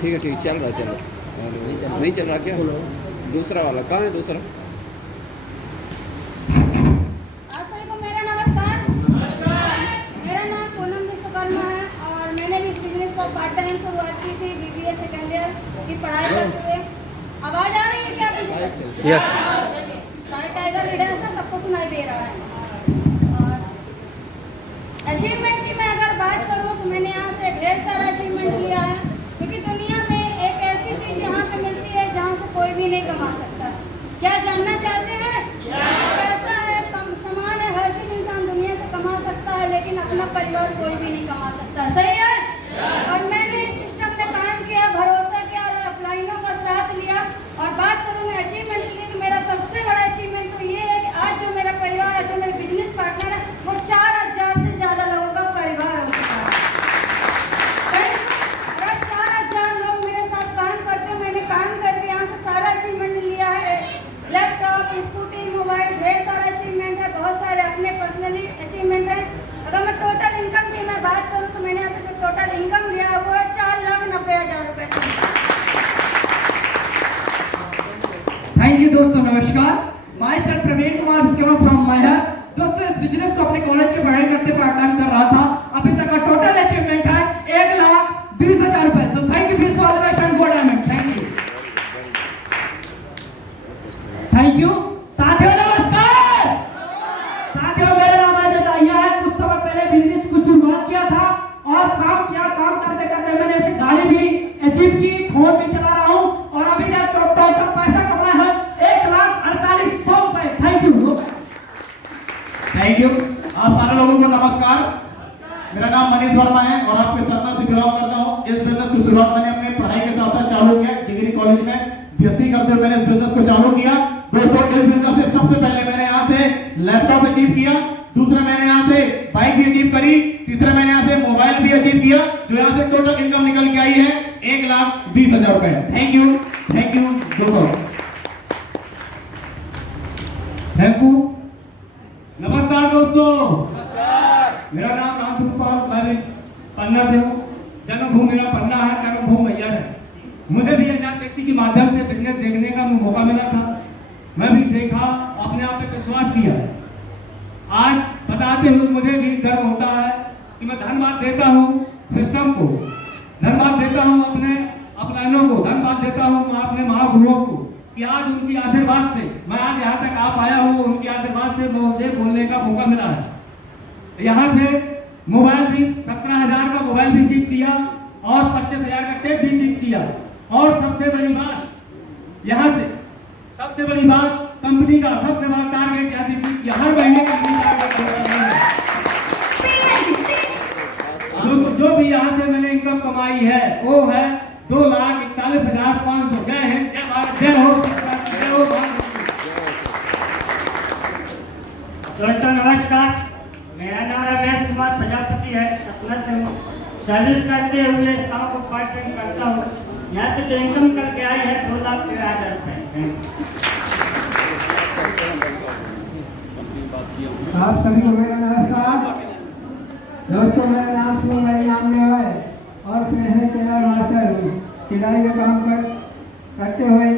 ठीक है चल रहा चलो। नहीं चल रहा क्या? दूसरा वाला कहाँ है दूसरा? आप सभी को मेरा नमस्कार। मेरा नाम पूनम विश्वकर्मा है और मैंने भी इस बिजनेस को पार्ट टाइम शुरुआत की थी BBA सेकेंड ईयर की पढ़ाई करते हुए। आवाज़ आ रही है क्या? यस। टाइगर लीडर से सबको सुनाई दे रहा है। और अचीवमेंट की मैं अगर बात करूँ तो मैंने यहाँ से ढेर सारा अचीवमेंट किया है, क्योंकि दुनिया में एक ऐसी चीज़ यहाँ पे मिलती है जहाँ से कोई भी नहीं कमा सकता। क्या जानना चाहते हैं? पैसा है, सामान है, हर चीज़ इंसान दुनिया से कमा सकता है, लेकिन अपना परिवार कोई भी नहीं कमा सकता। सही है? और मैंने इस सिस्टम में काम किया, भरोसा किया और अपलाइनों का साथ लिया। और बात करूँ मैं अचीवमेंट के लिए तो मेरा सबसे बड़ा अचीवमेंट तो ये है कि आज जो मेरा परिवार है, जो मेरे बिजनेस पार्टनर है, वो 4000 से ज़्यादा लोगों का परिवार हो चुका है। 4000 लोग मेरे साथ काम करते हैं। मैंने काम करके यहाँ से सारा अचीवमेंट लिया है। लैपटॉप, स्कूटी, मोबाइल, ढेर सारा अचीवमेंट है। बहुत सारे अपने पर्सनली अचीवमेंट है। अगर मैं टोटल इनकम की मैं बात करूँ तो मैंने यहाँ से जो टोटल इनकम लिया वो है 4,90,000 रुपये। थैंक यू दोस्तों, नमस्कार। My self Praveen Kumar Vishwakarma from Maihar. दोस्तों, इस बिजनेस को अपने कॉलेज की पढ़ाई करते पार्ट टाइम कर रहा था। अभी तक का टोटल अचीवमेंट है 1,20,000 रुपए। So thank you for all the best and good diamond. Thank you. साथियों नमस्कार। साथियों, मेरा नाम अजय दाहिया है। कुछ समय पहले बिजनेस की शुरुआत किया था और काम किया। काम करते करते मैंने ऐसी गाड़ी भी अचीव की, फोन भी चला रहा हूँ और अभी तक टोटल पैसा कमाया है 1,48,100 रुपए। Thank you. Thank you. आप सारे लोगों को नमस्कार। मेरा नाम मनीष वर्मा है और आपके सतना से बिलोंग करता हूँ। इस बिजनेस की शुरुआत मैंने अपने पढ़ाई के साथ साथ चालू किया। डिग्री कॉलेज में BSc करते हुए मैंने इस बिजनेस को चालू किया। दोस्तों, इस बिजनेस से सबसे पहले मैंने यहाँ से लैपटॉप अचीव किया, दूसरा मैंने यहाँ से बाइक भी अचीव करी, तीसरा मैंने यहाँ से मोबाइल भी अचीव किया, जो यहाँ से टोटल इनकम निकल के आई है 1,20,000 रुपए। थैंक यू दोस्तों। Thank you. नमस्कार दोस्तों। मेरा नाम रामसूरपाल, मैं पन्ना से हूँ। जन्मभूमि मेरा पन्ना है, कर्मभूमि मैहर है। मुझे भी अज्ञात व्यक्ति के माध्यम से बिजनेस देखने का मौका मिला था। मैं भी देखा, अपने आप पे विश्वास किया। आज बताते हुए मुझे भी गर्व होता है कि मैं धन्यवाद देता हूँ सिस्टम को, धन्यवाद देता हूँ अपने अपलाइनों को, धन्यवाद देता हूँ अपने महागुरुओं को कि आज उनकी आशीर्वाद से मैं आज यहाँ तक आ पाया हूँ। उनकी आशीर्वाद से मुझे बोलने का मौका मिला है। यहाँ से मोबाइल भी 17,000 का मोबाइल भी जीत किया और 25,000 का टेप भी जीत किया। और सबसे बड़ी बात, यहाँ से सबसे बड़ी बात, कंपनी का सबसे बड़ा टारगेट क्या थी कि हर महीने कंपनी टारगेट जो भी यहाँ से मैंने इनकम कमाई है वो है 2,41,500। जय हिंद, जय भारत, जय हो भारत। दोस्तों नमस्कार। मेरा नाम रमेश कुमार प्रजापति है, सतना से हूँ। सर्विस करते हुए काम को पार्ट टाइम करता हूँ। यहाँ से जो इनकम करके आई है 2,13,000 रुपये। आप सभी को मेरा नमस्कार। दोस्तों, मेरा नाम सुमन नामदेव है और मैं टेलर मास्टर हूँ। सिलाई का काम करते हुए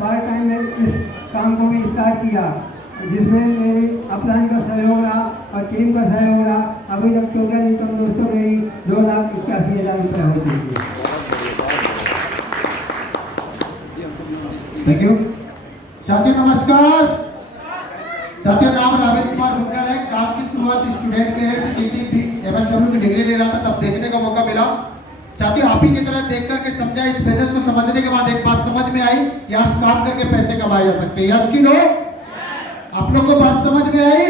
पार्ट टाइम में इस काम को भी स्टार्ट किया, जिसमें मेरी अपलाइन का सहयोग रहा और टीम का सहयोग रहा। अभी तक टोटल इनकम दोस्तों मेरी 2,81,000 रुपये हो चुकी है। Thank you. साथियों नमस्कार। साथियों, नाम रावेद कुमार मुंडल है। काम की शुरुआत स्टूडेंट के MSW की डिग्री ले रहा था, तब देखने का मौका मिला। साथियों, आप ही की तरह देख करके समझा, इस बिजनेस को समझने के बाद एक बात समझ में आई, यहाँ से काम करके पैसे कमाए जा सकते हैं। यस की नो? आप लोग को बात समझ में आई?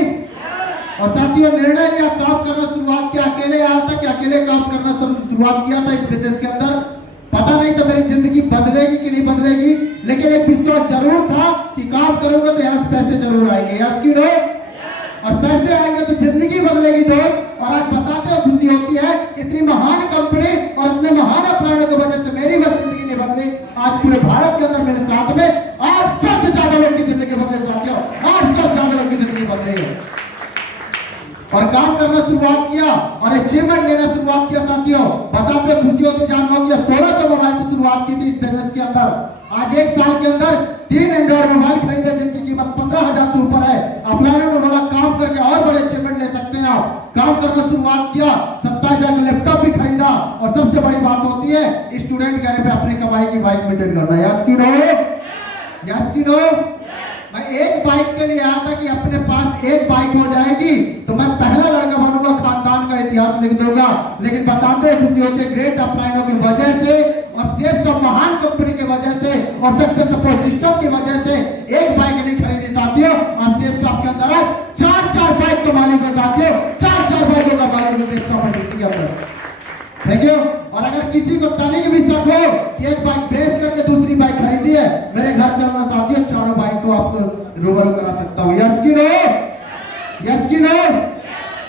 और साथियों, निर्णय लिया, काम करना शुरुआत किया। अकेले आया था कि अकेले काम करना शुरुआत किया था इस बिजनेस के अंदर। पता नहीं था मेरी जिंदगी बदलेगी कि नहीं बदलेगी, लेकिन एक विश्वास जरूर था कि काम करूंगा तो यहाँ से पैसे जरूर आएंगे। यस की नो? और पैसे आएंगे तो जिंदगी बदलेगी दोस्त। और आज बताते हो खुशी होती है, इतनी महान कंपनी और इतने महान अपनाने की वजह से मेरी बस जिंदगी नहीं बदली। आज पूरे भारत के अंदर मेरे साथ में 800 से ज्यादा लोग की जिंदगी बदले। साथियों, 800 से ज्यादा लोग की जिंदगी बदली है। और काम करना शुरुआत किया और अचीवमेंट लेना शुरुआत किया। साथियों, बताते खुशी होती, जान 1600 मोबाइल से शुरुआत की थी इस बिजनेस के अंदर। आज एक साल के अंदर 3 एंड्रॉइड मोबाइल खरीदे जिनकी कीमत 15,000 से ऊपर है। अपलाइन में बोला काम करके और बड़े अचीवमेंट ले सकते हैं आप। काम करके शुरुआत किया, 27,000 का लैपटॉप भी खरीदा, और सबसे बड़ी बात होती है स्टूडेंट के घर पे अपनी कमाई की बाइक मेंटेन करना। यस की नो? यस की नो? मैं एक बाइक के लिए आया था कि अपने पास एक बाइक हो जाएगी तो मैं पहला लड़का बनूंगा, खानदान का इतिहास लिख दूंगा। लेकिन बताते खुशी होती है ग्रेट अपलाइनों की वजह से और सेल्स ऑफ महान कंपनी की वजह से और सक्सेस सपोर्ट सिस्टम की वजह से एक बाइक नहीं खरीदी साथियों, और सेल्स ऑफ के अंदर है 4 बाइक का मालिक है साथियों, 4 बाइकों का मालिक है सेल्स ऑफ के अंदर। Thank you. और अगर किसी को तनिक भी शक हो कि एक बाइक बेच करके दूसरी बाइक खरीदी है, मेरे घर चलना चाहती है, चारों बाइक को आपको रूबरू करा सकता हूँ। यस की नो? यस की नो?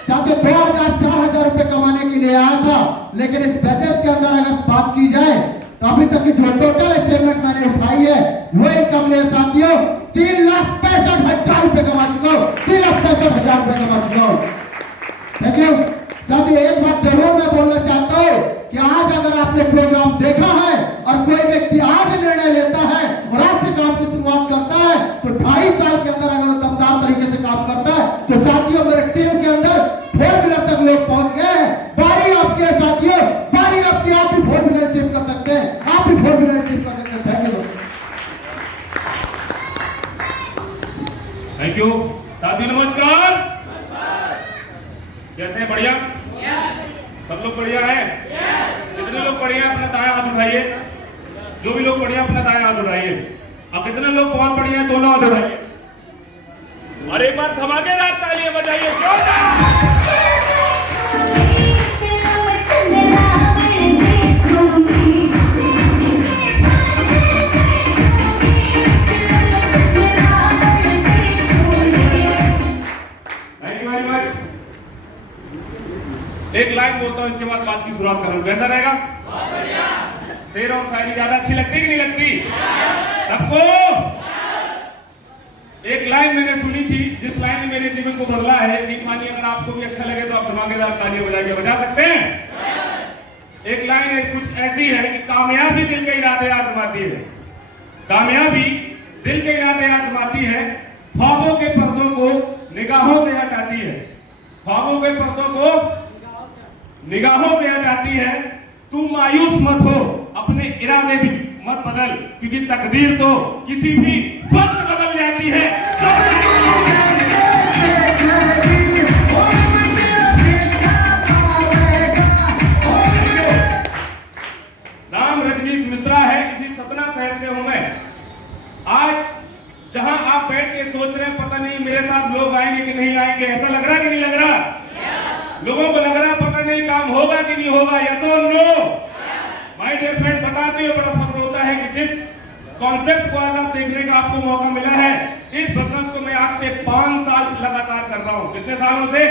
साथियों 2,000-4,000 रुपए कमाने के लिए आया था, लेकिन इस बिजनेस के अंदर अगर बात की जाए तो अभी तक की जो टोटल अचीवमेंट मैंने उठाई है वो इनकम ले साथियों 3,65,000 रुपए कमा चुका हूँ, 3,65,000 रुपए कमा चुका हूँ। Thank you. साथियों एक बात जरूर मैं बोलना चाहता हूँ कि आज अगर आपने प्रोग्राम देखा है और कोई व्यक्ति आज निर्णय लेता है और आज से काम की शुरुआत करता है तो 2.5 साल के अंदर अगर वो दमदार तरीके से काम करता है तो साथियों मेरे टीम के अंदर 4 व्हीलर तक लोग पहुंच गए हैं। बारी आपकी है साथियों, बारी आपकी, आप भी 4 व्हीलर चिप कर सकते हैं, आप भी 4 व्हीलर चिप कर सकते हैं। Thank you. Thank you. साथी नमस्कार। कैसे हैं? बढ़िया? सब लोग बढ़िया है? कितने लोग बढ़िया अपना दायां हाथ उठाइए। जो भी लोग बढ़िया अपना दायां हाथ उठाइए। अब कितने लोग बहुत बढ़िया है दोनों हाथ उठाइए और एक बार धमाकेदार तालियां बजाइए जोरदार। एक लाइन बोलता हूं, इसके बाद बात की शुरुआत करूं, कैसा रहेगा? शेर और शायरी ज्यादा अच्छी लगती कि नहीं लगती सबको? एक लाइन मैंने सुनी थी जिस लाइन ने मेरे जीवन को बदला है, यकीन मानिए अगर आपको भी अच्छा लगे तो आप धमाकेदार तालियां बजा के बजा सकते हैं। एक लाइन कुछ ऐसी है कि कामयाबी दिल के इरादे आजमाती है, कामयाबी दिल के इरादे आजमाती है, ख्वाबों के पर्दों को निगाहों से हटाती है, ख्वाबों के पर्दों को निगाहों से हटाती है। तू मायूस मत हो, अपने इरादे भी मत बदल, क्योंकि तकदीर तो किसी भी वक्त बदल जाती है। नाम रजनीश मिश्रा है, इसी सतना शहर से हूं मैं। आज जहां आप बैठ के सोच रहे हैं पता नहीं मेरे साथ लोग आएंगे कि नहीं आएंगे, ऐसा लग रहा कि नहीं लग रहा? लोगों को लग रहा पता नहीं काम होगा कि नहीं होगा। यस और नो? माय डियर फ्रेंड, बताते हुए बड़ा फख्र होता है कि जिस कॉन्सेप्ट को आज आप देखने का आपको मौका मिला है, इस बिजनेस को मैं आज से 5 साल लगातार कर रहा हूं। कितने सालों से?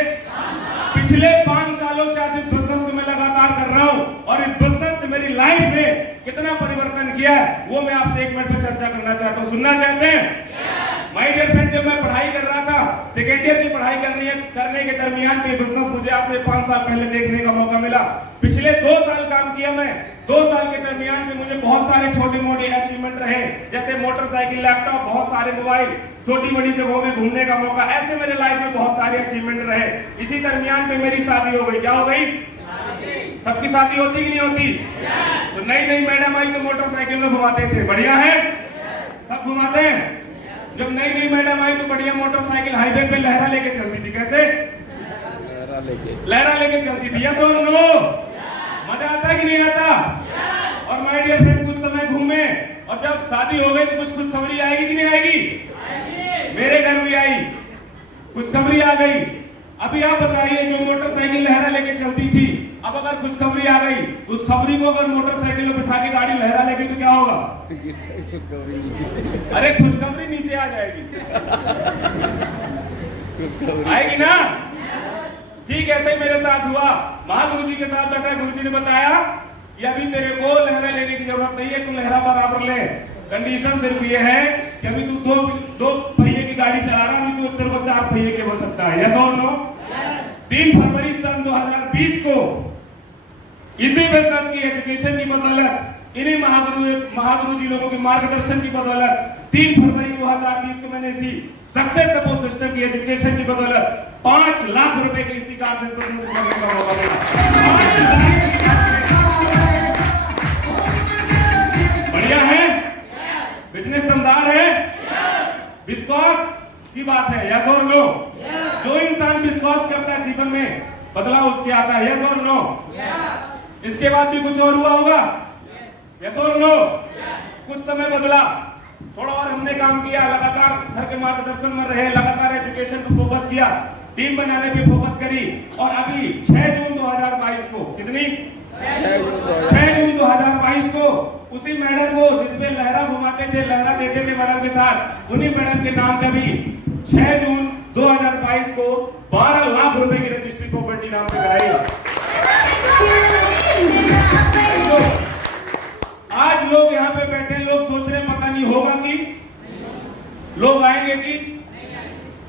पिछले 5 सालों से आज इस बिजनेस को मैं लगातार कर रहा हूं और इस बिजनेस ने मेरी लाइफ में कितना परिवर्तन किया है वो मैं आपसे 1 मिनट में चर्चा करना चाहता हूं। सुनना चाहते हैं? माय डियर फ्रेंड, जब मैं पढ़ाई कर रहा था, सेकेंड ईयर की पढ़ाई करने के दरमियान में बिजनेस मुझे आज से 5 साल पहले देखने का मौका मिला। पिछले 2 साल काम किया मैं। 2 साल के दरमियान में मुझे बहुत सारे छोटे मोटे अचीवमेंट रहे, जैसे मोटरसाइकिल, लैपटॉप, बहुत सारे मोबाइल, छोटी बड़ी जगहों में घूमने का मौका, ऐसे मेरे लाइफ में बहुत सारे अचीवमेंट रहे। इसी दरमियान में मेरी शादी हो गई। क्या हो गई? सबकी शादी होती कि नहीं होती? तो नई मैडम आई तो मोटरसाइकिल में घुमाते थे, बढ़िया है, सब घुमाते हैं। जब नई मैडम आई तो बढ़िया मोटरसाइकिल हाईवे पे लहरा लेके चलती थी। कैसे? लहरा लेके चलती थी। यस और नो? मजा आता कि नहीं आता? और माय डियर फ्रेंड, कुछ समय घूमे और जब शादी हो गई तो कुछ खुशखबरी आएगी कि नहीं आएगी? मेरे घर भी आई, खुशखबरी आ गई। अभी आप बताइए, जो मोटरसाइकिल लहरा लेके चलती थी, अब अगर खुशखबरी आ गई तो उस खबरी को अगर मोटरसाइकिल में बिठा के गाड़ी लहरा लेगी तो क्या होगा? अरे खुशखबरी नीचे आ जाएगी। आएगी ना? ठीक ऐसे ही मेरे साथ हुआ। महागुरु जी के साथ बैठा, गुरु जी ने बताया कि अभी तेरे को लहरा लेने की जरूरत नहीं है, तू लहरा बराबर ले। कंडीशन सिर्फ ये है कि अभी तू दो पहिए की गाड़ी चला रहा, नहीं तो तेरे को 4 पहिए के हो सकता है। यस और नो? 3 फरवरी सन 2020 को इसी बिजनेस की एजुकेशन की बदौलत, इन्हीं महागुरु जी लोगों के मार्गदर्शन की बदौलत 3 फरवरी 2020 को मैंने इसी सक्सेस सपोर्ट सिस्टम की एजुकेशन की बदौलत 5 लाख रुपए की इसी कार से करने का मौका मिला। बढ़िया है, बिजनेस दमदार है, विश्वास की बात है, यस और नो? जो इंसान विश्वास करता है जीवन में बदलाव उसके आता है, यस और नो? इसके बाद भी कुछ और हुआ होगा, यस और नो? कुछ समय बदला, थोड़ा और हमने काम किया, लगातार सर के मार्गदर्शन में रहे, लगातार एजुकेशन पर फोकस किया, टीम बनाने पे फोकस करी, और अभी 6 जून 2022 को, कितनी 6 जून 2022 को उसी मैडम को जिसपे लहरा घुमाते थे, लहरा देते थे मैडम के साथ, उन्हीं मैडम के नाम पे भी 6 जून 2022 को 12 लाख रुपए की रजिस्ट्री प्रॉपर्टी नाम पे कराई। आज लोग यहाँ पे बैठे, लोग सोच रहे पता नहीं होगा कि लोग आएंगे कि।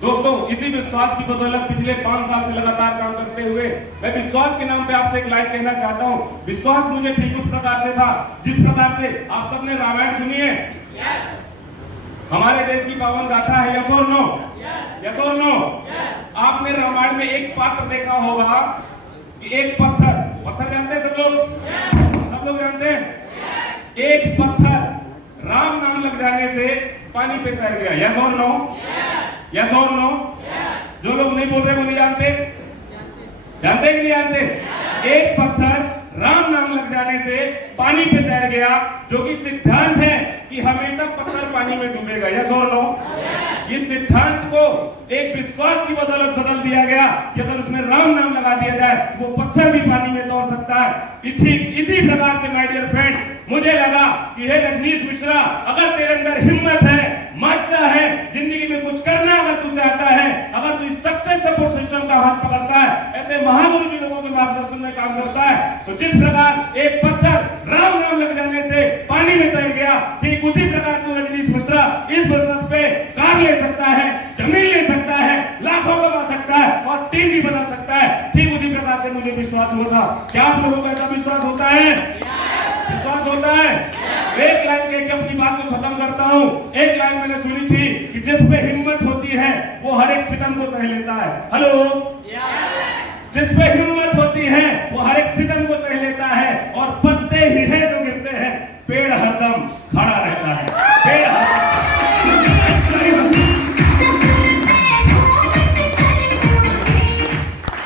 दोस्तों, इसी विश्वास की बदौलत पिछले 5 साल से लगातार काम करते हुए मैं विश्वास के नाम पे आपसे एक लाइन कहना चाहता हूँ। विश्वास मुझे ठीक उस प्रकार से था जिस प्रकार से आप सबने रामायण सुनी है। हमारे देश की पावन गाथा है, यस और नो? यस और नो? आपने रामायण में एक पात्र देखा होगा कि एक पत्थर जानते हैं सब लोग जानते हैं? एक पत्थर राम नाम लग जाने से पानी पे तैर गया, यस और नो? यस और नो? जो लोग नहीं बोल रहे वो नहीं जानते कि नहीं जानते? एक पत्थर राम नाम लग जाने से पानी पे तैर गया, जो कि सिद्धांत है कि हमेशा पत्थर पानी में डूबेगा, यस और नो? इस सिद्धांत को एक विश्वास की बदौलत बदल दिया गया कि अगर उसमें राम नाम लगा दिया जाए वो पत्थर भी पानी में तैर सकता है। ठीक इसी प्रकार से माय डियर फ्रेंड, मुझे लगा कि हे रजनीश मिश्रा, अगर तेरे अंदर हिम्मत है, मचता है, जिंदगी में कुछ करना अगर तू चाहता है, अगर तू इस सक्सेस सपोर्ट सिस्टम का हाथ पकड़ता है, ऐसे महागुरु जी लोगों के मार्गदर्शन में काम करता है, तो जिस प्रकार एक पत्थर राम नाम लग जाने से पानी में तैर गया, ठीक उसी प्रकार तू रजनीश मिश्रा इस बिजनेस पे कार ले सकता है, जमीन ले सकता है, लाखों कमा सकता है और टीम भी बना सकता है। ठीक उसी प्रकार से मुझे विश्वास हुआ था। क्या आप लोगों को ऐसा विश्वास होता है? विश्वास होता है? एक लाइन कह के अपनी बात को खत्म करता हूँ। एक लाइन मैंने सुनी थी कि जिस पे हिम्मत होती है वो हर एक सितम को सह लेता है। हेलो, जिस पे हिम्मत होती है वो हर एक सितम को सह लेता है, और पत्ते ही है जो गिरते हैं, पेड़ हरदम खड़ा रहता है। पेड़ हरदम।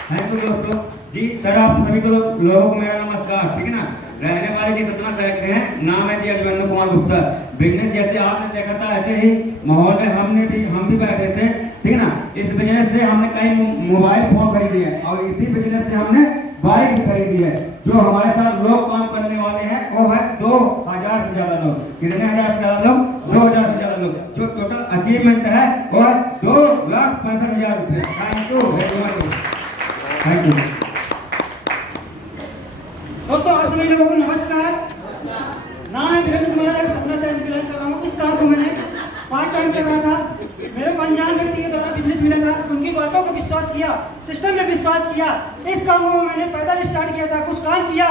थैंक यू दोस्तों जी। सर, आप सभी को लोगों को मेरा नमस्कार, ठीक है ना? रहने वाले जी सतना शहर के हैं, नाम है जी अभिमन्यु कुमार गुप्ता। बिजनेस जैसे आपने देखा था ऐसे ही माहौल में हम भी बैठे थे, ठीक है ना? इस बिजनेस से हमने कई मोबाइल फोन खरीदे हैं और इसी बिजनेस से हमने बाइक भी खरीदी है। जो हमारे साथ लोग काम करने वाले हैं वो है 2000 से ज्यादा लोग। कितने हजार से ज्यादा लोग? 2000 से ज्यादा लोग। जो टोटल अचीवमेंट है वो है 2,65,000 रुपये। Thank you very much, thank you. दोस्तों, आप सभी लोगों को नमस्कार। नाम है वीरेंद्र कुमार, सतना से बिलोंग कर रहा हूँ। इस काम को मैंने पार्ट टाइम कर रहा था। मेरे को अनजान व्यक्ति के द्वारा बिजनेस मिला था, उनकी बातों को विश्वास किया, सिस्टम में विश्वास किया। इस काम को मैंने पैदल स्टार्ट किया था, कुछ काम किया,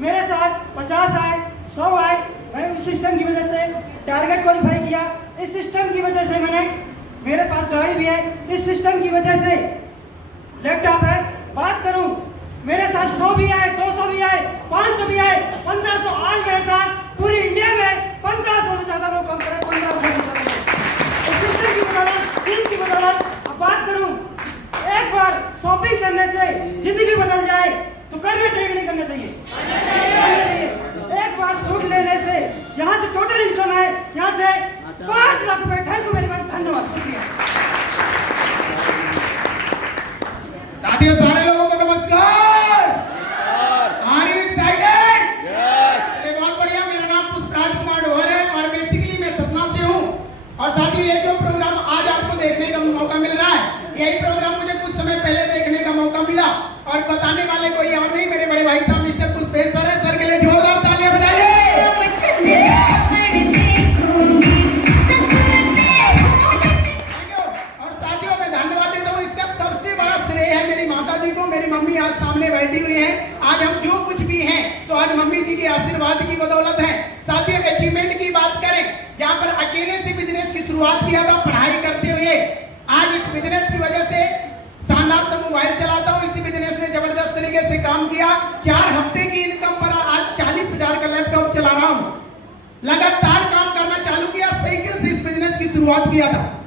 मेरे साथ 50 आए, 100 आए। मैंने उस सिस्टम की वजह से टारगेट क्वालिफाई किया। इस सिस्टम की वजह से मेरे पास गाड़ी भी है। इस सिस्टम की वजह से लैपटॉप है। बात करूं, मेरे साथ 100 भी आए, 200 भी आए, 500 भी आए, 1500 आज मेरे साथ पूरी इंडिया में 1500 से ज्यादा लोग काम कर रहे हैं। 1500 से ज्यादा सिस्टम की बदौलत, टीम की बदौलत। अब बात करूं, एक बार शॉपिंग करने से जिंदगी बदल जाए तो करना चाहिए कि नहीं करना चाहिए? करना चाहिए। एक बार सूट लेने से यहाँ से टोटल इनकम है यहाँ से 5 लाख रुपए। थैंक यू वेरी मच, धन्यवाद, शुक्रिया। साथियों, सारे लोगों को नमस्कार। Are you excited? यस। बहुत बढ़िया। अचीवमेंट की बात करें, जहां पर अकेले से बिजनेस की शुरुआत किया था पढ़ाई करते हुए, आज इस बिजनेस की वजह से शानदार से मोबाइल चलाता हूं। इसी बिजनेस ने जबरदस्त तरीके से काम किया। 4 हफ्ते की इनकम पर आज 40,000 का लैपटॉप चला रहा हूं। लगातार काम करना चालू किया, साइकिल से इस बिजनेस की शुरुआत किया था,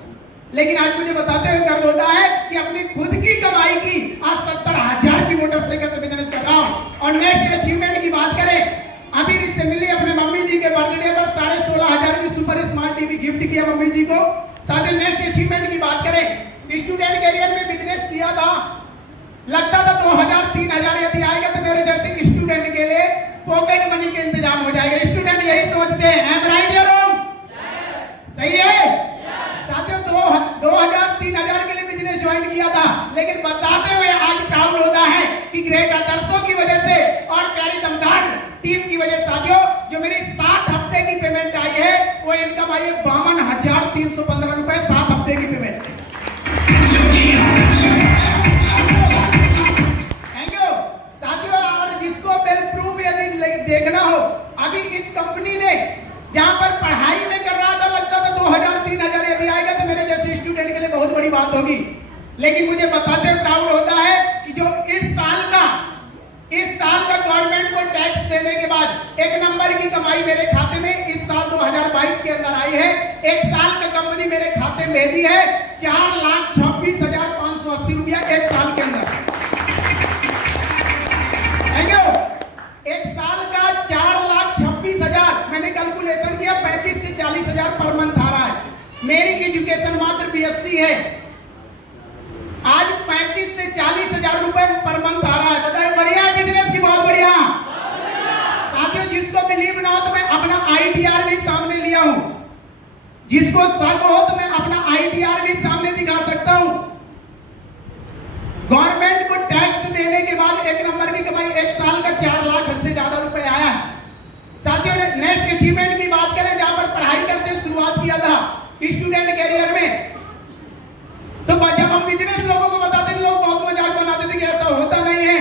लेकिन आज मुझे बताते हुए गर्व होता है कि अपनी खुद की कमाई की आज 70,000 की मोटरसाइकिल से बिजनेस कर रहा हूं। और नेक्स्ट अचीवमेंट की बात करें, अभी रिसेंटली अपने मम्मी जी के बर्थडे पर 16,500 की सुपर स्मार्ट टीवी गिफ्ट किया मम्मी जी को। साथ ही नेक्स्ट अचीवमेंट की बात करें, स्टूडेंट कैरियर में बिजनेस किया था, लगता था 2,000-3,000 यदि आएगा तो मेरे जैसे स्टूडेंट के लिए पॉकेट मनी के इंतजाम हो जाएगा। स्टूडेंट यही सोचते हैं, am I right or wrong? सही है। साथियों 2,000-3,000 के लिए बिजनेस ज्वाइन किया था, लेकिन बताते हुए आज प्राउड होता है कि ग्रेट आदर्शों की वजह से और प्यारी दमदार टीम की वजह से साथियों जो मेरी 7 हफ्ते की पेमेंट आई है वो इनकम आई है 52,315 रुपए 7 हफ्ते की पेमेंट। थैंक यू साथियों। और जिसको बिल प्रूफ यदि देखना हो, अभी इस कंपनी ने जहां पर पढ़ाई में कर रहा था लगता था 2,000-3,000 यदि आएगा तो मेरे जैसे स्टूडेंट के लिए बहुत बड़ी बात होगी, लेकिन मुझे बताते हुए प्राउड होता है कि जो इस साल का गवर्नमेंट को टैक्स देने के बाद 1 नंबर की कमाई मेरे खाते में इस साल 2022 के अंदर आई है। 1 साल का कंपनी मेरे खाते में भेजी है 4,26,580 रुपया 1 साल के अंदर। Thank you. 1 साल का 4,26,000 मैंने कैलकुलेशन किया 35 से 40,000 पर मंथ आ रहा है। मेरी एजुकेशन मात्र BSc है, आज 35 से 40,000 रुपए पर मंथ आ रहा है। बताए बढ़िया बिजनेस की, बहुत बढ़िया। साथियों जिसको बिलीव ना हो तो मैं अपना ITR भी सामने लिया हूं, जिसको शक हो तो मैं अपना ITR भी सामने दिखा सकता हूं। गवर्नमेंट को टैक्स देने के बाद 1 नंबर की कमाई 1 साल का 4 लाख से ज्यादा रुपए आया है। साथियों नेक्स्ट अचीवमेंट की बात करें, जहां पर पढ़ाई करते शुरुआत किया था स्टूडेंट कैरियर में, तो जब हम बिजनेस लोगों को बताते थे लोग बहुत मजाक बनाते थे कि ऐसा होता नहीं है,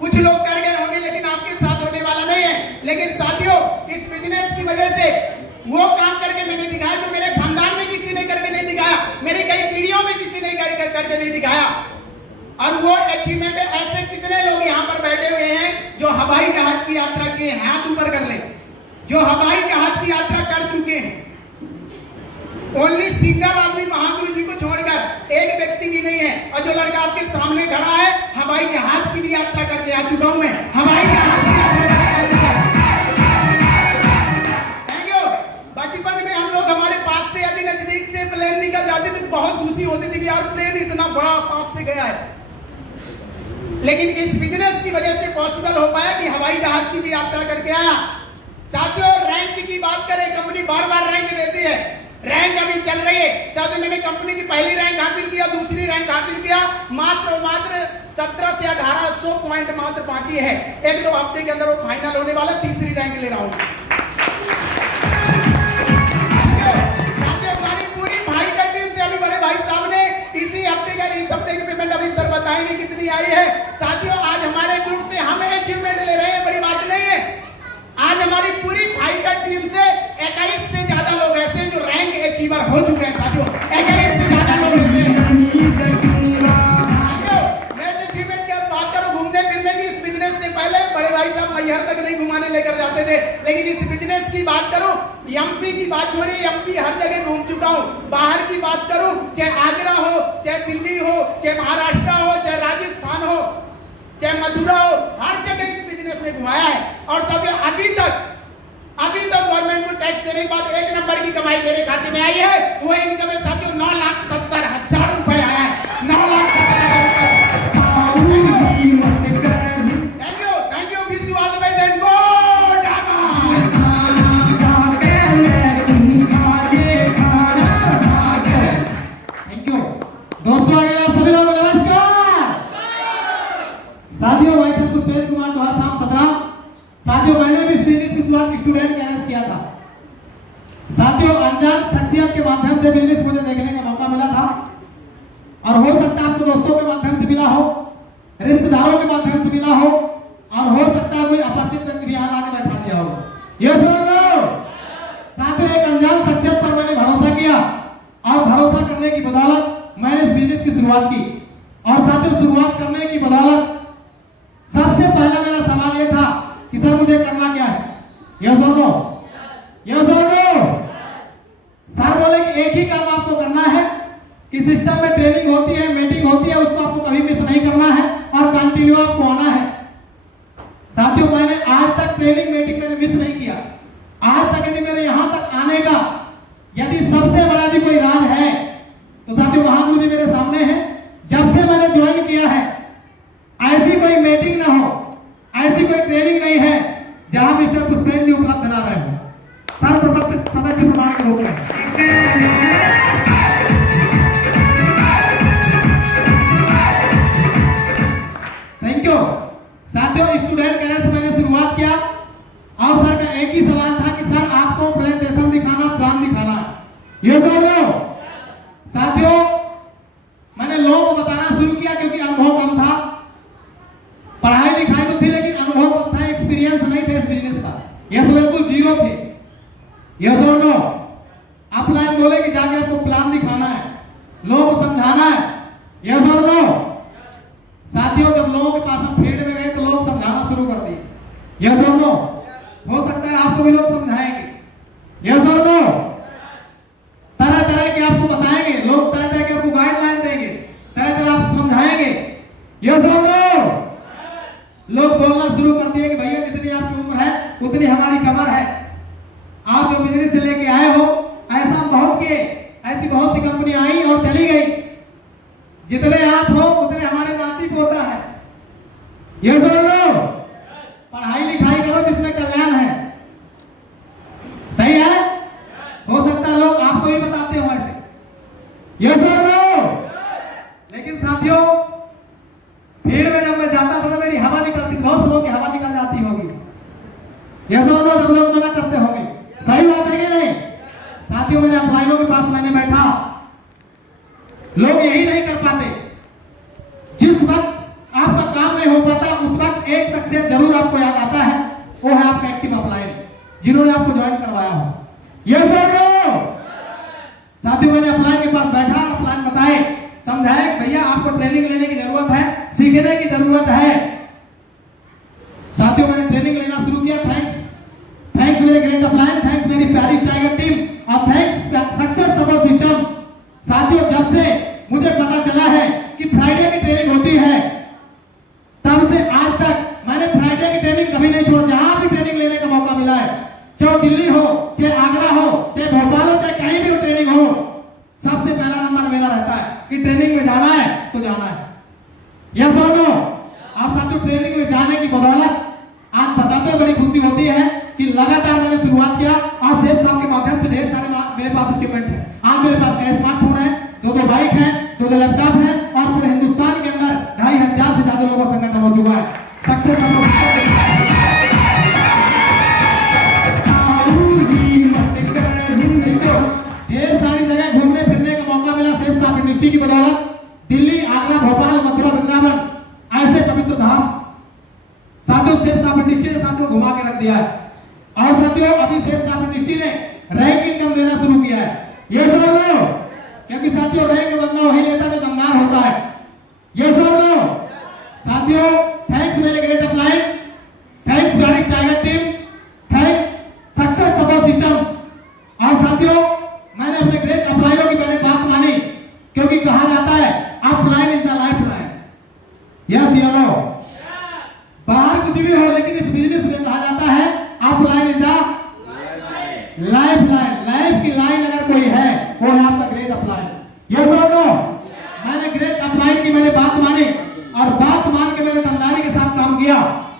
कुछ लोग कर गए होंगे लेकिन आपके साथ होने वाला नहीं है। लेकिन साथियों इस बिजनेस की वजह से वो काम करके मैंने दिखाया जो मेरे खानदान में किसी ने करके नहीं दिखाया, मेरी कई पीढ़ियों में किसी ने करके नहीं दिखाया। और वो अचीवमेंट है, ऐसे कितने लोग यहाँ पर बैठे हुए हैं जो हवाई जहाज की यात्रा किए हैं, हाथ ऊपर कर ले, जो हवाई जहाज की यात्रा कर चुके हैं। ओनली सिंगल आदमी महागुरु जी को छोड़कर एक व्यक्ति भी नहीं है। और जो लड़का आपके सामने खड़ा है हवाई जहाज की भी यात्रा करके आ चुका हूं मैं, हवाई जहाज की यात्रा। Thank you. बचपन में हम लोग हमारे पास से यदि नजदीक से प्लेन निकल जाते थे तो बहुत खुशी होती थी कि यार प्लेन इतना बड़ा पास से गया है, लेकिन इस बिजनेस की वजह से पॉसिबल हो पाया कि हवाई जहाज की भी यात्रा करके आया। साथियों रैंक की बात करें, कंपनी बार-बार रैंक देती है, रैंक अभी चल रही है। साथियों मैंने कंपनी की पहली रैंक हासिल किया, दूसरी रैंक हासिल किया, मात्र 17 से 1800 पॉइंट मात्र बाकी है। 1-2 हफ्ते के अंदर वो फाइनल होने वाला, तीसरी रैंक ले रहा हूं। हमारी पूरी भाई का टीम से अभी बड़े भाई साहब ने इसी हफ्ते का इस हफ्ते की पेमेंट अभी सर बताएंगे कितनी आई है। साथियों आज हमारे ग्रुप से हम अचीवमेंट ले रहे हैं, बड़ी बात नहीं है। आज हमारी पूरी भाई का टीम से 21 से ज्यादा लोग ऐसे जो रैंक अचीवर हो चुके हैं। साथियों 21 से ज्यादा लोग ऐसे हैं। नेक्स्ट अचीवमेंट की बात करूं, घूमने फिरने की, इस बिजनेस से पहले बड़े भाई साहब मैहर तक नहीं घुमाने लेकर जाते थे, लेकिन इस बिजनेस की बात करूं, MP की बात छोड़िए, MP हर जगह घूम चुका हूं। बाहर की बात करूं, चाहे आगरा हो, चाहे दिल्ली हो, चाहे महाराष्ट्र हो, चाहे राजस्थान हो, चाहे मथुरा हो, हर जगह इस बिजनेस ने घुमाया है। और साथियों अभी तक गवर्नमेंट को टैक्स देने के बाद 1 नंबर की कमाई मेरे खाते में आई है, वो इनकम है साथियों 9,70,000 रुपए आया है। 9,70,000 रुपए। Thank you wish you all the best and God thank you दोस्तों। आगे आप सभी लोगों को नमस्कार। साथियों भाई साहब पुष्पेंद्र कुमार टोहर नाम 17। साथियों मैंने भी इस बिजनेस की शुरुआत स्टूडेंट कैरियर किया था। साथियों अनजान शख्सियत के माध्यम से बिजनेस मुझे देखने का मौका मिला था, और हो सकता है आपको दोस्तों के माध्यम से मिला हो, रिश्तेदारों के माध्यम से मिला हो, और हो सकता है कोई अपरिचित व्यक्ति भी यहाँ आके बैठा दिया हो। यस और नो? की बदौलत मैंने इस बिजनेस की शुरुआत की। और साथियों, शुरुआत करने की बदौलत सबसे पहला मेरा सवाल यह था कि सर मुझे करना क्या है? यस और नो? यस और नो? सर बोले कि एक ही काम आपको करना है कि सिस्टम में ट्रेनिंग होती है, मीटिंग होती है, उसको आपको कभी मिस नहीं करना है और कंटिन्यू आपको आना है। साथियों, मैंने आज तक ट्रेनिंग मीटिंग मैंने मिस नहीं किया। आज तक यदि मेरे यहां तक आने का यदि सबसे बड़ा यदि कोई राज है तो साथियों महागुरु जी मेरे सामने हैं। जब से मैंने ज्वाइन किया है ऐसी कोई मीटिंग ना हो, ऐसी कोई ट्रेनिंग नहीं है जहां मिस्टर पुष्पेंद्र जी उपलब्ध ना रहे हो। सर प्रत्यक्ष प्रमाण के रूप में थैंक यू। साथियों, स्टूडेंट कैरियर से मैंने शुरुआत किया और सर का एक ही सवाल था कि सर आपको प्रेजेंटेशन दिखाना, प्लान दिखाना है। ये सर लो। साथियों, मैंने लोगों को बताना शुरू किया क्योंकि अनुभव कम था। पढ़ाई लिखाई तो थी लेकिन अनुभव कम था, एक्सपीरियंस नहीं था इस बिजनेस का। यस, बिल्कुल जीरो थे। यस और नो? अपलाइन बोले कि जाके आपको प्लान दिखाना है, लोगों को समझाना है। यस और नो? साथियों, जब लोगों के पास हम फील्ड में गए तो लोग समझाना शुरू कर दिए। यस और नो? हो सकता है आपको भी लोग समझाएंगे। यस और नो? तरह तरह के आपको बताएंगे लोग, तरह तरह के आपको गाइडलाइन देंगे, तरह तरह आप समझाएंगे। यस और नो? लोग बोलना शुरू कर दिए कि भैया जितनी आपकी उम्र है उतनी हमारी कमर है। आप जो बिजनेस से लेके आए हो ऐसा बहुत किए, ऐसी बहुत सी कंपनियां आई और चली गई। जितने आप हो उतने हमारे नाती पोता है। यस और नो? पढ़ाई लिखाई करो जिसमें कल्याण है। सही है? हो सकता है लोग आपको भी बताते हो ऐसे। यस और नो? लेकिन साथियों, फील्ड में जब मैं जाता था तो मेरी हवा निकलती थी, बहुत लोगों की हवा निकल जाती होगी। यस और नो? सब लोग मना करते होंगे। सही बात है कि नहीं? साथियों, मेरे अपलाइनों के पास मैंने बैठा, लोग यही नहीं कर पाते। जिस वक्त आपका काम नहीं हो पाता उस वक्त एक शख्सियत जरूर आपको याद आता है, वो है आपका एक्टिव अपलाइन जिन्होंने आपको ज्वाइन करवाया हो। यस और नो? साथियों, मैंने अपलाइन के पास बैठा, अपलाइन बताए, समझाए कि भैया आपको ट्रेनिंग लेने की जरूरत है, सीखने की जरूरत है। साथियों, मैंने ट्रेनिंग लेना शुरू किया। थैंक्स मेरे ग्रेट अपलाइन, थैंक्स मेरी प्यारी टाइगर टीम और थैंक्स सक्सेस सपोर्ट सिस्टम। साथियों, जब से मुझे पता चला है कि फ्राइडे की ट्रेनिंग होती है तब से आज तक मैंने फ्राइडे की ट्रेनिंग कभी नहीं छोड़ा। जहां भी ट्रेनिंग लेने का मौका मिला है, चाहे दिल्ली हो, चाहे आगरा हो, चाहे भोपाल हो, चाहे कहीं भी हो ट्रेनिंग हो, सबसे पहला नंबर मेरा रहता है कि ट्रेनिंग में जाना है तो जाना है। यस और नो? आप साथियों, ट्रेनिंग में जाने की बदौलत आज बताते हुए बड़ी खुशी होती है कि लगातार मैंने शुरुआत किया और सेफ साहब के माध्यम से ढेर सारे मेरे पास अचीवमेंट है। आज मेरे पास कई स्मार्टफोन है, 2 बाइक है, 2 लैपटॉप है और पूरे हिंदुस्तान के अंदर 2500 से ज्यादा लोगों का संगठन हो चुका है। सक्सेस ढेर सारी जगह घूमने फिरने का मौका मिला सेफ साहब इंडस्ट्री की बदौलत। दिल्ली, आगरा, भोपाल, मथुरा, वृंदावन ऐसे पवित्र धाम साथियों सेफ साहब इंडस्ट्री ने साथियों घुमा के रख दिया है। और साथियों, अभी सेफ साहब इंडस्ट्री ने रैंक इनकम देना शुरू किया है। ये समझ लो, क्योंकि साथियों रैंक बंदा वही लेता जो दमदार होता है। ये समझ लो। साथियों, थैंक्स मेरे ग्रेट अपलाइन, थैंक्स प्यारी tiger team, thanks success support system. और साथियों, मैंने अपने ग्रेट अपलाइनों की मैंने बात मानी क्योंकि कहा जाता है upline is the life line. Yes या नो? बाहर कुछ भी हो लेकिन इस बिजनेस में कहा जाता है upline is the life line. Life की लाइन अगर कोई है वो है आपका ग्रेट अपलाइन। यस और नो? मैंने ग्रेट अपलाइन की मैंने बात मानी और बात मान के मैंने ईमानदारी के साथ काम किया।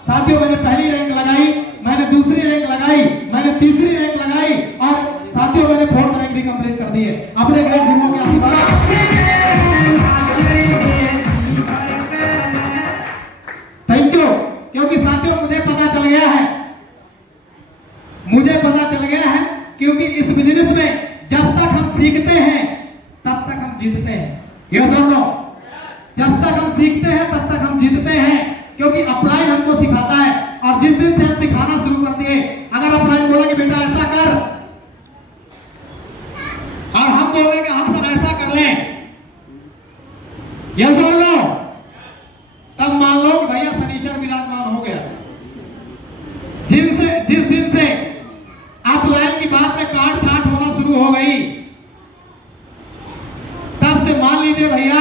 साथियों, मैंने पहली रैंक लगाई, मैंने दूसरी रैंक लगाई, मैंने तीसरी रैंक लगाई और साथियों मैंने 4th रैंक भी कंप्लीट कर दी है अपने ग्रेट गुरुओं के आशीर्वाद। Thank you. क्योंकि साथियों मुझे पता चल गया है क्योंकि इस बिजनेस में जब तक हम सीखते हैं तब तक हम जीतते हैं। ये समझो, जब तक हम सीखते हैं तब तक हम जीतते हैं क्योंकि अपलाइन हमको सिखाता है। और जिस दिन से हम सिखाना शुरू कर दिए, अगर अपलाइन बोला कि बेटा ऐसा कर और हम बोलेंगे हम सब ऐसा कर लें यस और नो? तब मान लो कि भैया शनिचर विराजमान हो गया। जिस दिन से अपलाइन की बात में काट छाट होना शुरू हो गई, तब से मान लीजिए भैया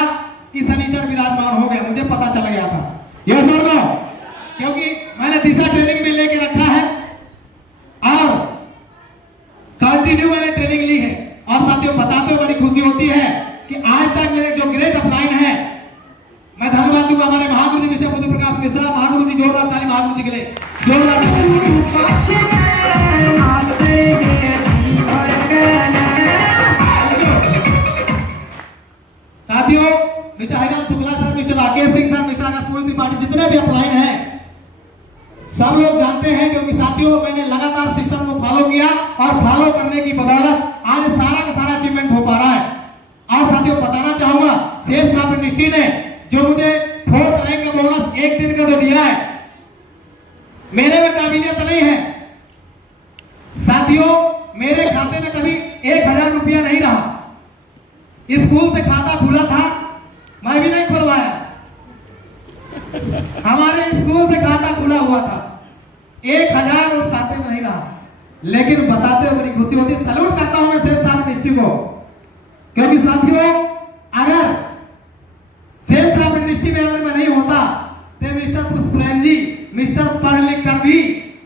कि शनिचर विराजमान हो गया, मुझे पता चल गया था। यस और नो? क्योंकि मैंने दिशा ट्रेनिंग में लेके रखा है और कंटिन्यू मैंने ट्रेनिंग ली है। और साथियों बताते हुए बड़ी खुशी होती है कि आज तक मेरे जो ग्रेट अपलाइन है, मैं धन्यवाद दूंगा हमारे महागुरु जी विषय बुद्ध प्रकाश मिश्रा महागुरु जी। जोरदार ताली महागुरु जी के लिए, जोरदार साथियों। Mister Hariram Shukla sir, mister Rakesh Singh sir, mister Akashpuri Tripathi, जितने भी अपलाइन हैं सब लोग जानते हैं, क्योंकि साथियों मैंने लगातार सिस्टम को फॉलो किया और फॉलो करने की बदौलत आज सारा का सारा अचीवमेंट हो पा रहा है। और साथियों बताना चाहूंगा, सेफ साहब इंडस्ट्री ने जो मुझे 4th रैंक का बोनस एक दिन का जो दिया है, मेरे में काबिलियत नहीं है साथियों। मेरे खाते में कभी 1000 रुपया नहीं रहा। स्कूल से खाता खुला था, मैं भी नहीं खुलवाया, हमारे स्कूल से खाता खुला हुआ था, 1000 उस खाते में नहीं रहा। लेकिन बताते हुए बड़ी खुशी होती है। सैल्यूट करता हूं मैं सेफ साहब इंडस्ट्री को, क्योंकि साथियों अगर सेफ साहब इंडस्ट्री में अगर मैं नहीं होता तो मिस्टर पुष्परेन जी, मिस्टर पढ़ लिख कर भी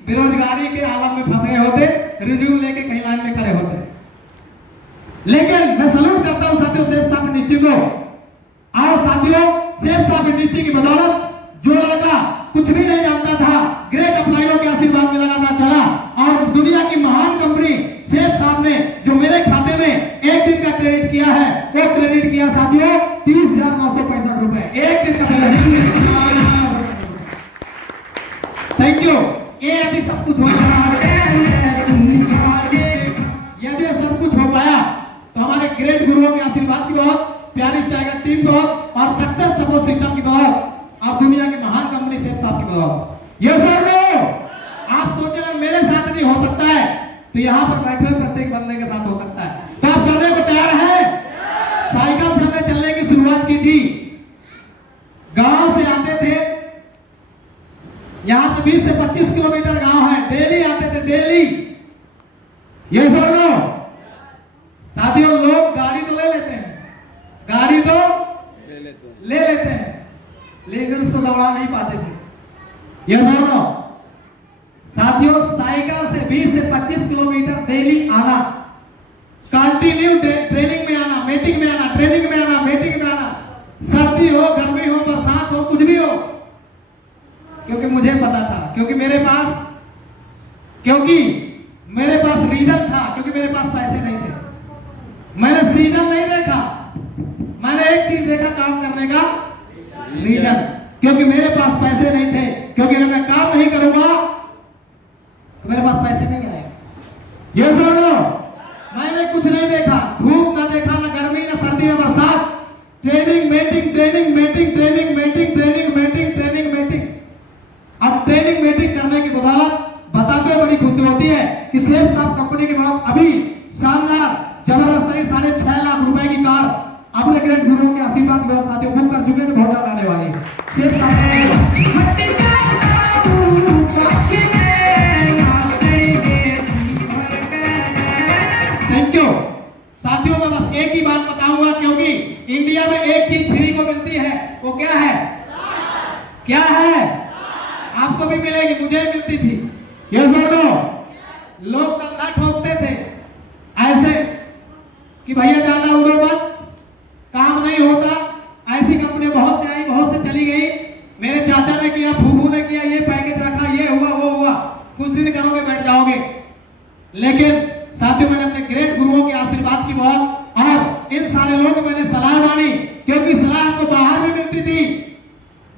बेरोजगारी के आलम में फंस गए होते, रिज्यूम लेके कहीं लाइन में खड़े होते। लेकिन मैं सैल्यूट करता हूं साथियों सेफ साहब इंडस्ट्री को। और साथियों सेफ साहब इंडस्ट्री की बदौलत जो लड़का कुछ भी नहीं जानता था, ग्रेट अपलाइनों के आशीर्वाद में लगातार चला और दुनिया की महान कंपनी सेफ साहब ने जो मेरे खाते में एक दिन का क्रेडिट किया है, वो क्रेडिट किया साथियों 30,965 रुपए एक दिन का। Thank you. ये यदि सब कुछ हो यदि सब कुछ हो पाया तो हमारे ग्रेट गुरुओं के आशीर्वाद की बहुत, प्यारी टाइगर टीम बहुत और सक्सेस सपोर्ट सिस्टम की बहुत और दुनिया की महान कंपनी सेफ साहब की बहुत। ये सर आप सोचे अगर मेरे साथ नहीं हो सकता है तो यहाँ पर बैठे हुए प्रत्येक बंदे के साथ हो सकता है। तो आप करने को तैयार हैं? साइकिल से हमने चलने की शुरुआत की थी, गांव से आते थे, यहां से 20 से 25 किलोमीटर गांव है, डेली आते थे, डेली। ये सर साथियों लोग गाड़ी तो ले लेते हैं, गाड़ी तो ले लेते हैं, लेकिन उसको दौड़ा नहीं पाते थे। ये दोनों साथियों साइकिल से 20 से 25 किलोमीटर डेली आना, कंटिन्यू ट्रेनिंग में आना, मीटिंग में आना, ट्रेनिंग में आना, मीटिंग में आना, सर्दी हो, गर्मी हो, बरसात हो, कुछ भी हो, क्योंकि मुझे पता था, क्योंकि मेरे पास रीजन था, क्योंकि मेरे पास पैसे नहीं थे। मैंने सीजन नहीं देखा, मैंने एक चीज देखा, काम करने का रीजन, क्योंकि मेरे पास पैसे नहीं थे, क्योंकि अगर मैं काम नहीं करूंगा तो मेरे पास पैसे नहीं आएंगे। ये सुनो, मैंने कुछ नहीं देखा, धूप ना देखा, ना गर्मी, ना सर्दी, ना बरसात, training meeting, training meeting, training meeting, training meeting, training meeting. अब ट्रेनिंग मीटिंग करने की बदौलत बताते हुए बड़ी खुशी होती है कि सेफ साहब कंपनी के बाद अभी शानदार जबरदस्त 6.5 लाख रुपए की कार अपने ग्रेट गुरुओं के आशीर्वाद के साथ बुक कर चुके हैं, बहुत ज्यादा आने वाली है। सेफ थैंक यू साथियों। मैं बस एक ही बात बताऊंगा, क्योंकि इंडिया में एक चीज फ्री को मिलती है, वो क्या है? क्या है? आपको भी मिलेगी, मुझे मिलती थी। ये सुनो, लोग कंधा ठोकते थे ऐसे कि भैया ज्यादा उड़ो मत, काम नहीं होता। ऐसी कंपनियां बहुत से आई, बहुत से चली गई। मेरे चाचा ने किया, फूफू ने किया, ये पैकेज रखा, ये हुआ, वो हुआ, कुछ दिन करोगे बैठ जाओगे। लेकिन साथियों मैंने अपने ग्रेट गुरुओं के आशीर्वाद की बहुत और इन सारे लोगों को मैंने सलाह मानी, क्योंकि सलाह हमको बाहर भी मिलती थी।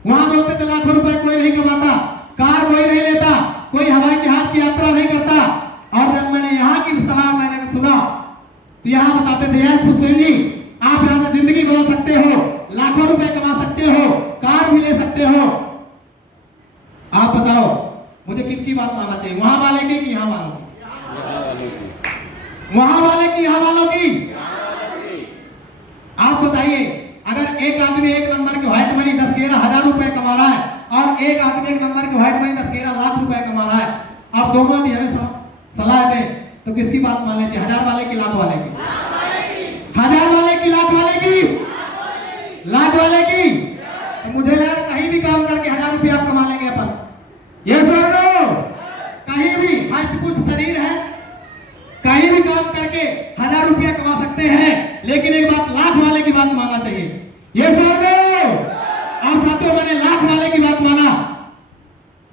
वहां बोलते थे लाखों रुपए कोई नहीं कमाता, कार कोई नहीं लेता, कोई हवाई जहाज की यात्रा नहीं करता। और जब मैंने यहाँ की सलाह मैंने सुना तो यहाँ बताते थे, यस पुष्पेन जी, आप यहाँ से जिंदगी बदल सकते हो, लाखों रुपए कमा सकते हो, कार भी ले सकते हो। आप बताओ मुझे किनकी बात मानना चाहिए, वहां वाले की कि यहाँ वालों की? वहां वाले की, यहाँ वालों की? आप बताइए, अगर एक आदमी एक नंबर 10-11 हजार रुपए कमा रहा है, और एक आदमी 1 नंबर के व्हाइट मनी 10-11 लाख रुपए कमा रहा है। अब दोनों आदमी हमें सलाह दे तो किसकी बात मान लीजिए, 1000 वाले की, लाख वाले की? 1000 वाले की, लाख वाले की? लाख वाले की। तो मुझे लगा कहीं भी काम करके 1000 रुपया आप कमा लेंगे अपन। ये सुन लो, कहीं भी हष्ट पुष्ट शरीर है, कहीं भी काम करके 1000 रुपया कमा सकते हैं, लेकिन एक बात, लाख वाले की बात मानना चाहिए। ये सुन लो। और साथियों, मैंने लाख वाले की बात माना,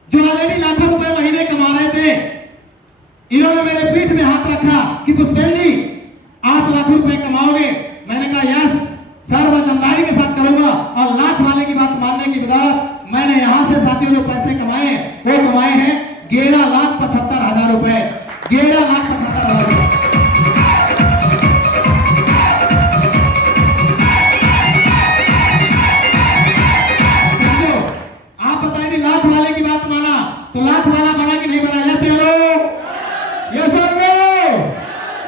जो ऑलरेडी लाखों रुपए महीने कमा रहे थे। इन्होंने मेरे पीठ में हाथ रखा कि पुष्पेंद्र जी आप लाखों रुपए कमाओगे। मैंने कहा यस सर, मैं ईमानदारी के साथ करूंगा। और लाख वाले की बात मानने की बदौलत मैंने यहां से साथियों जो पैसे कमाए वो कमाए हैं 11,75,000 रुपए। 11,75,000 रुपए। आप बताइए, लाख वाले की बात माना तो लाख वाला बना कि नहीं बना? Yes hello, yes hello.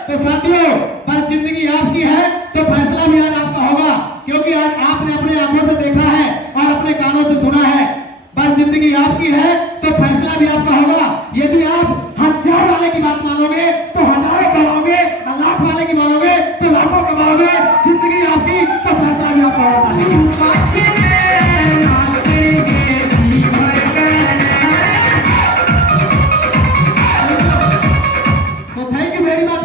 तो साथियों, बस जिंदगी आपकी है तो फैसला भी आज आपका होगा, क्योंकि आज आपने अपने आंखों से देखा है और अपने कानों से सुना है। बस जिंदगी आपकी है तो फैसला भी आपका होगा। यदि आप 1000 वाले की बात मानोगे तो हजारों कमाओगे, और लाख वाले की मानोगे तो लाखों कमाओगे। जिंदगी आपकी तो फैसला भी आपका होगा। तो थैंक यू वेरी मच।